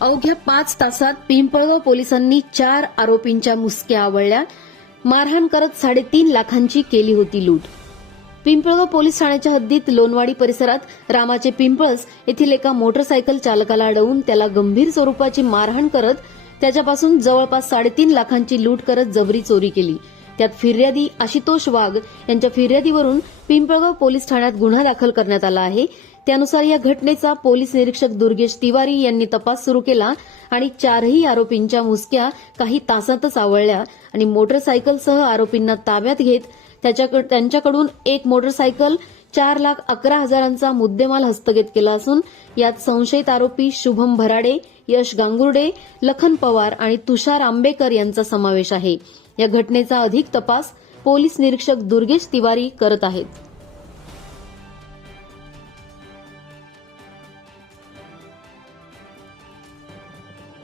अवघ्या पाच तासात पिंपळगाव पोलिसांनी चार आरोपींच्या मुसक्या आवळल्या. मारहाण करत साडेतीन लाखांची केली होती लूट. पिंपळगाव पोलीस ठाण्याच्या हद्दीत लोणवाडी परिसरात रामाचे पिंपळस येथील एका मोटरसायकल चालकाला अडवून त्याला गंभीर स्वरूपाची मारहाण करत त्याच्यापासून जवळपास साडेतीन लाखांची लूट करत जबरी चोरी केली. त्यात फिर्यादी आशुतोष वाघ यांच्या फिर्यादीवरून पिंपळगाव पोलीस ठाण्यात गुन्हा दाखल करण्यात आला आहे. त्यानुसार या घटनेचा पोलीस निरीक्षक दुर्गेश तिवारी यांनी तपास सुरू केला आणि चारही आरोपींच्या मुसक्या काही तासातच आवळल्या आणि मोटरसायकलसह आरोपींना ताब्यात घेत त्याच्याकड- त्यांच्याकडून एक मोटरसायकल चार लाख अकरा हजारांचा मुद्देमाल हस्तगत केला असून यात संशयित आरोपी शुभम भराडे यश गांगुर्डे लखन पवार आणि तुषार आंबेकर यांचा समावेश आहे. या घटनेचा अधिक तपास पोलीस निरीक्षक दुर्गेश तिवारी करत आहेत.